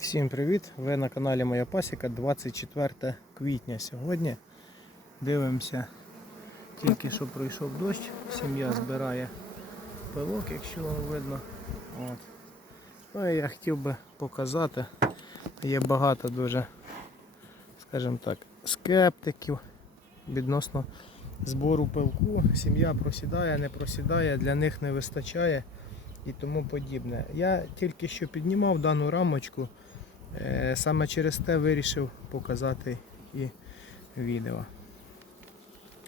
Всім привіт! Ви на каналі Моя Пасіка 24 квітня. Сьогодні дивимося, тільки що пройшов дощ, сім'я збирає пилок, якщо вам видно. От. Ну я хотів би показати, є багато дуже, скажімо так, скептиків відносно збору пилку. Сім'я просідає, не просідає, для них не вистачає і тому подібне. Я тільки що піднімав дану рамочку, саме через те вирішив показати і відео.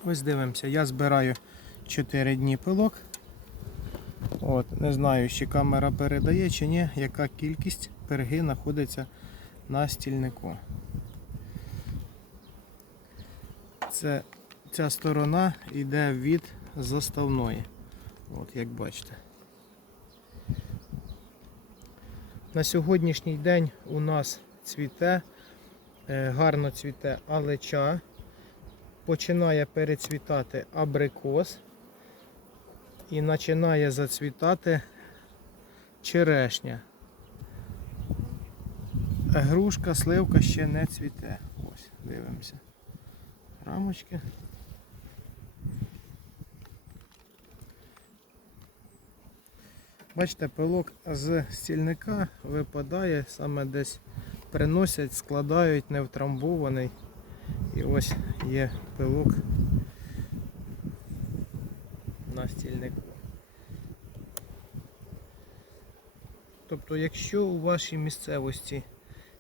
Ось дивимося, я збираю 4 дні пилок. От, не знаю, чи камера передає чи ні, яка кількість перги знаходиться на стільнику. Це, ця сторона йде від заставної. От, як бачите. На сьогоднішній день у нас цвіте, е, гарно цвіте алеча, починає перецвітати абрикос і починає зацвітати черешня. Грушка, сливка ще не цвіте. Ось, дивимося. Рамочки. Бачите, пилок з стільника випадає, саме десь приносять, складають невтрамбований. І ось є пилок на стільнику. Тобто, якщо у вашій місцевості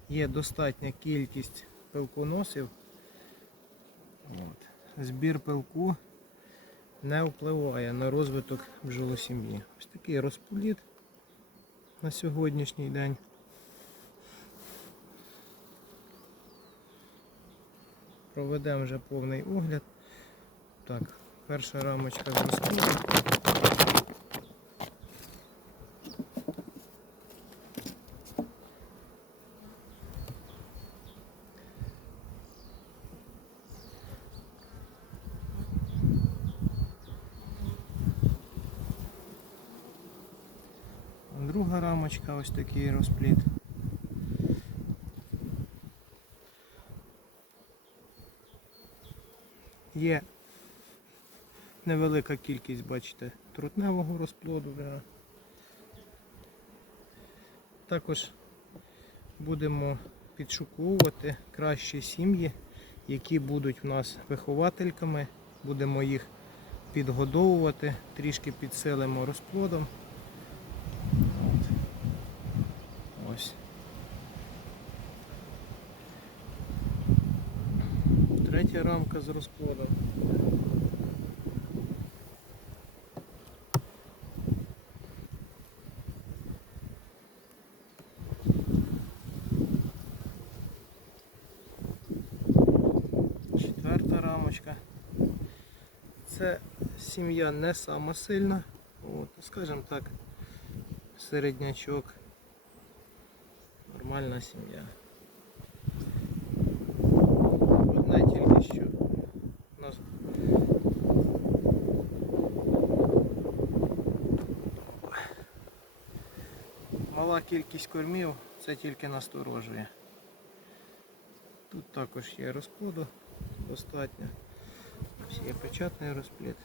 є достатня кількість пилконосів, от, збір пилку не впливає на розвиток бджолосім'ї. Ось такий розплід на сьогоднішній день. Проведемо вже повний огляд. Так, перша рамочка з розплоду. Ось такий розплід. Є невелика кількість, бачите, трутневого розплоду. Також будемо підшуковувати кращі сім'ї, які будуть в нас виховательками. Будемо їх підгодовувати, трішки підсилимо розплодом. От. Ось. Третя рамка з розплодом. Четверта рамочка. Це сім'я не сама сильна, от, скажімо так, середнячок. Нормальна сім'я. Одне тільки що у нас мала кількість кормів, це тільки насторожує. Тут також є розплоду достатньо. Ось є печатний розплід.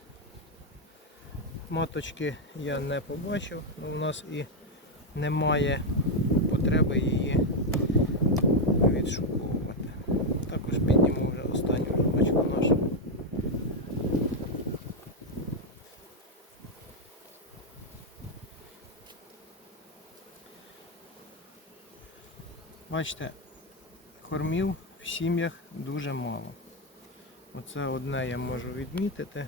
Маточки я не побачив, але у нас і немає потреби її відшуковувати. Також підніму вже останню рамочку нашу. Бачите, кормів в сім'ях дуже мало. Оце одне я можу відмітити.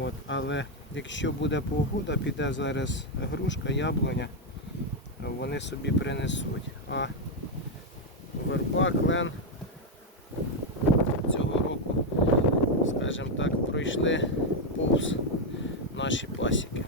От, але якщо буде погода, піде зараз грушка, яблуня, вони собі принесуть. А верба, клен цього року, скажімо так, пройшли повз наші пасіки.